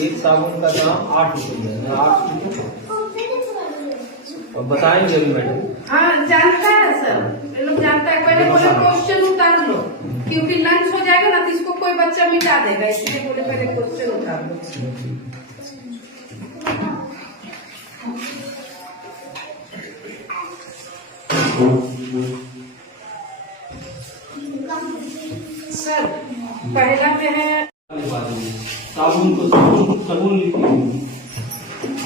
एक साबुन का दाम 8 रुपये है। 8 और बताएंगे अभी मैडम। हाँ जानता है सर, ये लोग जानता है। पहले बोले क्वेश्चन उतार लो, क्योंकि लंच हो जाएगा ना तो इसको कोई बच्चा मिटा देगा, इसलिए बोले पहले क्वेश्चन उतार लो। सर पहला पे है साबुन को साबुन लिखी हुई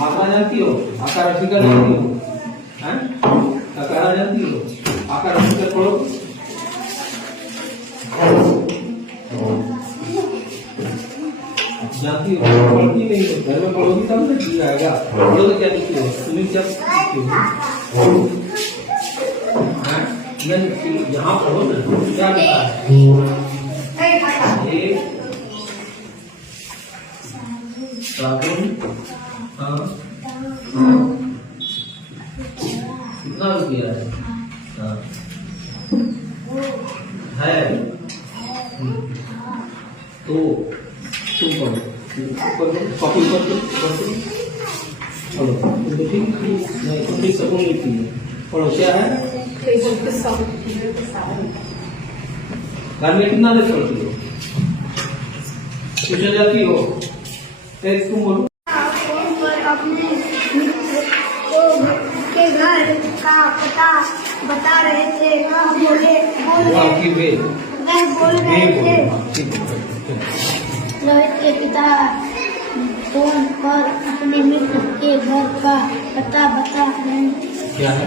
आकार जानती हो, आकार रसिका जानती हो, हैं? आकार जानती हो, आकार रसिका पढ़ो। जानती हो, पढ़ती नहीं हो, घर में पढ़ोगी तब ना ठीक आएगा। पढ़ो तो क्या लिखती हो, तुम्हें क्या लिखती हो? यहाँ पढ़ो ना, क्या लिखा है? एक साबुन, हाँ कितना रुपया है? हाँ है तो तुम पढ़ो, कॉपी करके पढ़ो। ठीक साबुन लिखी है, पढ़ो क्या है? घर में कितना देर पढ़ती हो? ट्यूशन जाती हो? तुम बोलो। फोन पर अपने मित्र के घर का पता बता रहे थे। वह बोल रहे थे रोहित के पिता फोन पर अपने मित्र के घर का पता बता रहे क्या है?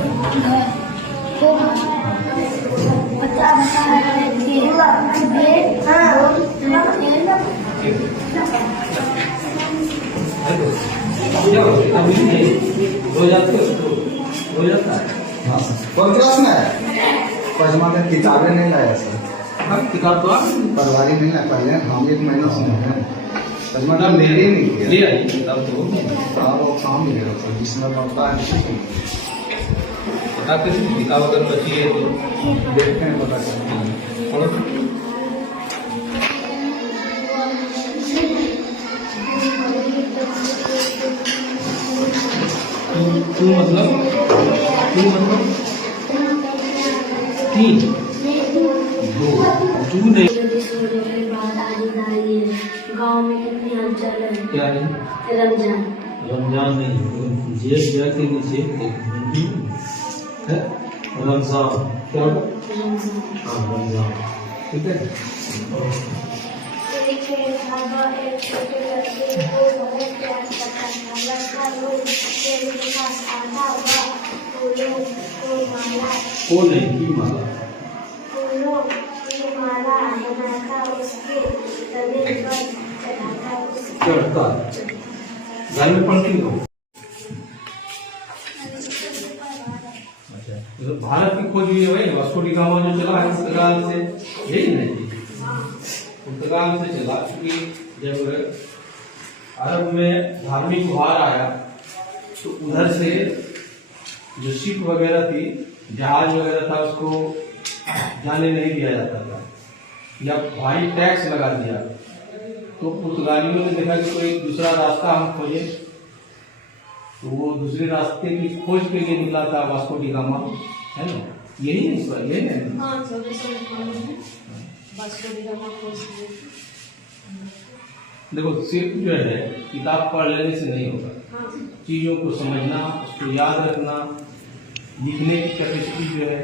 पता बता रहे थे। हो जाता है। हाँ कौन क्लास में है? पजमा में किताबें नहीं लाया सर। अब किताब तो परवारी नहीं लाया, पहले हम 1 महीना से हैं। पजमा तो मेरे ही नहीं किया। ले आई किताब तो हाँ वो काम मिलेगा सर, जिसमें पढ़ता है किताब कैसी किताब अगर बची है तो देखते हैं, पता करते हैं। पढ़ो। तू मतलब तीन दो तू नहीं। गाँव में कितनी हलचल है। क्या है? रमजान। रमजान नहीं, जेल जय के नीचे है रमजान। क्या होगा? हाँ रमजान, ठीक है। एक छोटे लड़के को बहुत प्यार करता था। लड़का रोज उसके पास आता हुआ फूलों को माला बनाता उसके गले पर चढ़ता घर में पढ़ती हो। तो भारत की खोज हुई है भाई, वास्को डी गामा जो चला है पुर्तगाल से, यही नहीं पुर्तगाल से चला। क्योंकि जब अरब में धार्मिक उभार आया तो उधर से जो शिप वगैरह थी, जहाज वगैरह था, उसको जाने नहीं दिया जाता था, या भारी टैक्स लगा दिया। तो पुर्तगालियों ने देखा कि कोई दूसरा रास्ता हम खोजे, तो वो दूसरे रास्ते की खोज के लिए निकला था वास्को डी गामा, है ना? यही है इस बार, यही है। देखो सिर्फ जो है किताब पढ़ लेने से नहीं होगा, चीजों को समझना, उसको याद रखना, लिखने की कैपेसिटी जो है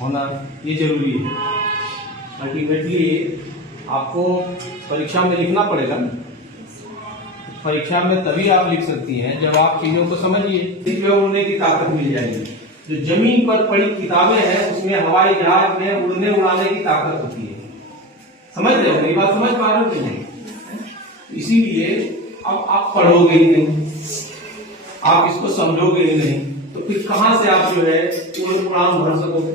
होना, ये जरूरी है। अल्टीमेटली आपको परीक्षा में लिखना पड़ेगा। परीक्षा में तभी आप लिख सकती हैं जब आप चीजों को समझिए, जो उड़ने की ताकत मिल जाएगी। जो जमीन पर पड़ी किताबें हैं उसमें हवाई जहाज में उड़ने उड़ाने की ताकत होती है। समझ रहे हो मेरी बात? समझ पा रहे हो कि नहीं? इसीलिए अब आप पढ़ोगे ही नहीं, आप इसको समझोगे ही नहीं, तो फिर कहां से आप जो है उड़ान भर सकोगे?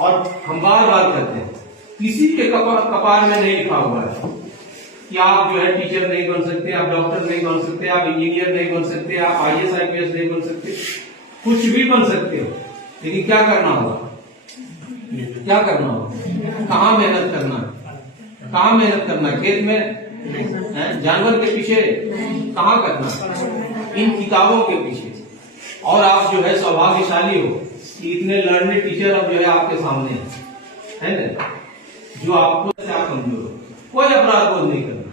और हम बार बार कहते हैं किसी के कपार में नहीं लिखा हुआ है कि आप जो है टीचर नहीं बन सकते, आप डॉक्टर नहीं बन सकते, आप इंजीनियर नहीं बन सकते, आप IAS IPS नहीं बन सकते। कुछ भी बन सकते हो, लेकिन क्या करना होगा? क्या करना हो, कहाँ मेहनत करना है, कहाँ मेहनत करना है, खेत में हैं? जानवर के पीछे कहाँ करना, इन किताबों के पीछे। और आप जो है सौभाग्यशाली हो कि इतने लर्निंग टीचर अब जो है आपके सामने है ना, जो आपको से आप कमजोर हो, कोई अपराध बोध नहीं करना।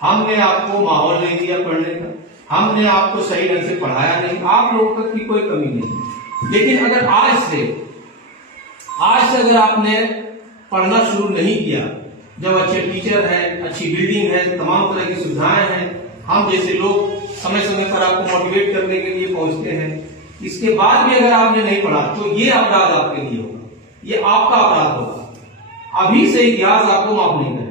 हमने आपको माहौल नहीं दिया पढ़ने का, हमने आपको सही ढंग से पढ़ाया नहीं, आप लोगों तक की कोई कमी नहीं। लेकिन अगर आज से अगर आपने पढ़ना शुरू नहीं किया, जब अच्छे टीचर हैं, अच्छी बिल्डिंग है, तमाम तरह की सुविधाएं हैं, हम जैसे लोग समय समय पर आपको मोटिवेट करने के लिए पहुंचते हैं, इसके बाद भी अगर आपने नहीं पढ़ा तो ये अपराध आपके लिए होगा, ये आपका अपराध होगा। अभी से इतिहास आपको माफ नहीं करेगा।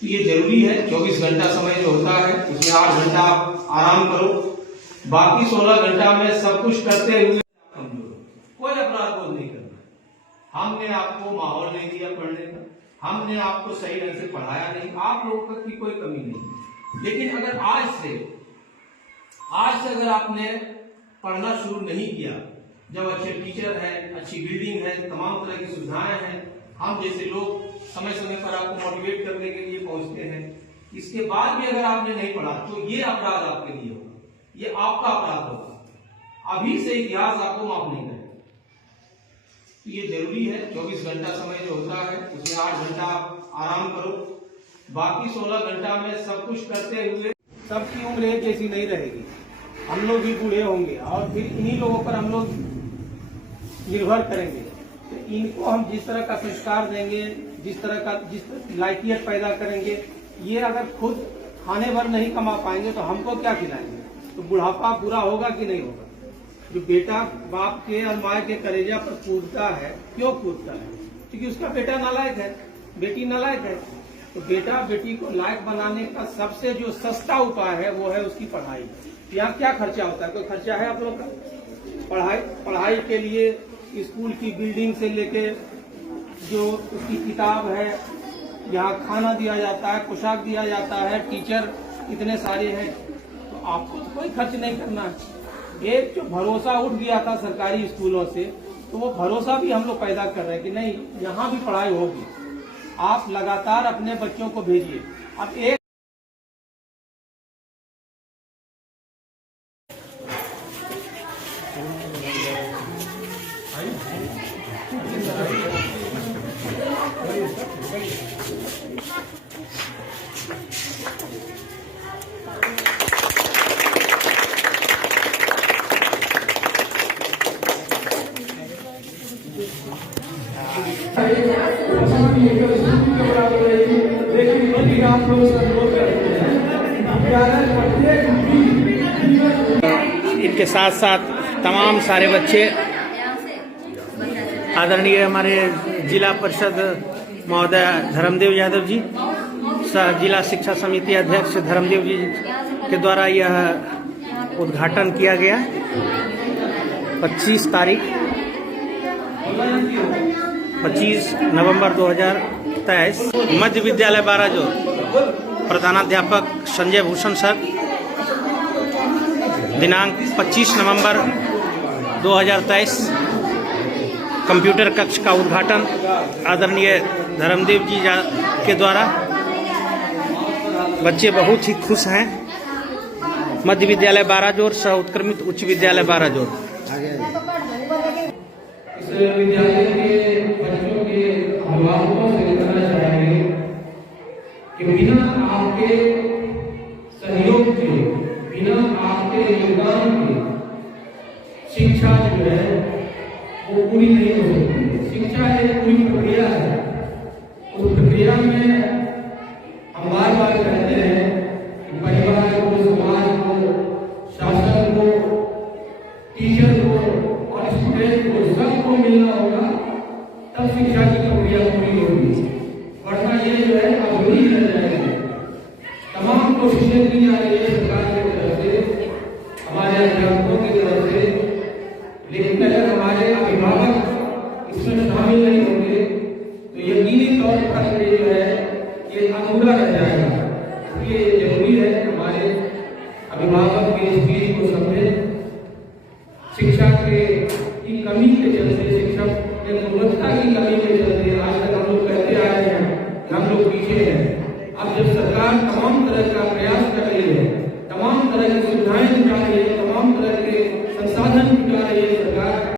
तो ये जरूरी है, 24 घंटा समय जो होता है उसमें 8 घंटा आप आराम करो, बाकी 16 घंटा में सब कुछ करते हुए कमजोर हो, कोई अपराध बोध नहीं करना। हमने आपको माहौल नहीं दिया पढ़ने का, हमने आपको सही ढंग से पढ़ाया नहीं, आप लोगों तक की कोई कमी नहीं। लेकिन अगर आज से अगर आपने पढ़ना शुरू नहीं किया, जब अच्छे टीचर हैं, अच्छी बिल्डिंग है, तमाम तरह की सुविधाएं हैं, हम जैसे लोग समय समय पर आपको मोटिवेट करने के लिए पहुंचते हैं, इसके बाद भी अगर आपने नहीं पढ़ा तो ये अपराध आपके लिए होगा, ये आपका अपराध होगा। अभी से इतिहास आपको माफ नहीं करेगा। तो ये जरूरी है, 24 घंटा समय जो होता है उसमें 8 घंटा आप आराम करो, बाकी 16 घंटा में सब कुछ करते हुए। सबकी उम्र एक जैसी नहीं रहेगी, हम लोग भी बूढ़े होंगे और फिर इन्हीं लोगों पर हम लोग निर्भर करेंगे। तो इनको हम जिस तरह का संस्कार देंगे, जिस लायकियत पैदा करेंगे, ये अगर खुद खाने भर नहीं कमा पाएंगे तो हमको क्या खिलाएंगे? तो बुढ़ापा पूरा होगा कि नहीं होगा? जो बेटा बाप के और माँ के कलेजा पर कूदता है, क्यों कूदता है? क्योंकि उसका बेटा नालायक है, बेटी नालायक है। तो बेटा बेटी को लायक बनाने का सबसे जो सस्ता उपाय है वो है उसकी पढ़ाई। यहाँ क्या खर्चा होता है? कोई खर्चा है आप लोग का? पढ़ाई के लिए स्कूल की बिल्डिंग से लेके जो उसकी किताब है, यहाँ खाना दिया जाता है, पोशाक दिया जाता है, टीचर इतने सारे हैं, तो आपको तो कोई खर्च नहीं करना है। एक जो भरोसा उठ गया था सरकारी स्कूलों से, तो वो भरोसा भी हम लोग पैदा कर रहे हैं कि नहीं, यहाँ भी पढ़ाई होगी। आप लगातार अपने बच्चों को भेजिए। अब एक इनके साथ साथ तमाम सारे बच्चे, आदरणीय हमारे जिला परिषद महोदय धर्मदेव यादव जी, जिला शिक्षा समिति अध्यक्ष धर्मदेव जी के द्वारा यह उद्घाटन किया गया। 25 नवंबर 2023 मध्य विद्यालय बाराजोर प्रधानाध्यापक संजय भूषण सर, दिनांक 25 नवंबर 2023 कंप्यूटर कक्ष का उद्घाटन आदरणीय धर्मदेव जी के द्वारा। बच्चे बहुत ही खुश हैं। मध्य विद्यालय बाराजोर सह उत्क्रमित उच्च विद्यालय बाराजोर। इस विद्यालय के बच्चों के अभिभावकों से कहना चाहेंगे कि बिना आपके सहयोग के, बिना आपके योगदान के शिक्षा जो है वो पूरी नहीं हो सकती। शिक्षा एक पूरी प्रक्रिया है। उस प्रक्रिया में हम बार बार कहते हैं कि परिवार को, समाज को, शासन को, टीचर को और स्टूडेंट को, सबको मिलना होगा, तब शिक्षा की प्रक्रिया पूरी होगी। वरना ये जो है अधूरी रह जाएगी। तमाम कोशिशें की जा रही है सरकार की तरफ से, हमारे अध्यापकों की तरफ से, लेकिन अगर हमारे अभिभावक इसमें शामिल नहीं होंगे तो यकीनी तौर पर ये जो है ये अधूरा रह जाएगा। इसलिए ये जरूरी है कि हमारे अभिभावक भी इस चीज को समझें। शिक्षा की कमी के चलते शिक्षक तरह का प्रयास कर रही है, तमाम तरह की सुविधाएं जुटा रही है, तमाम तरह के संसाधन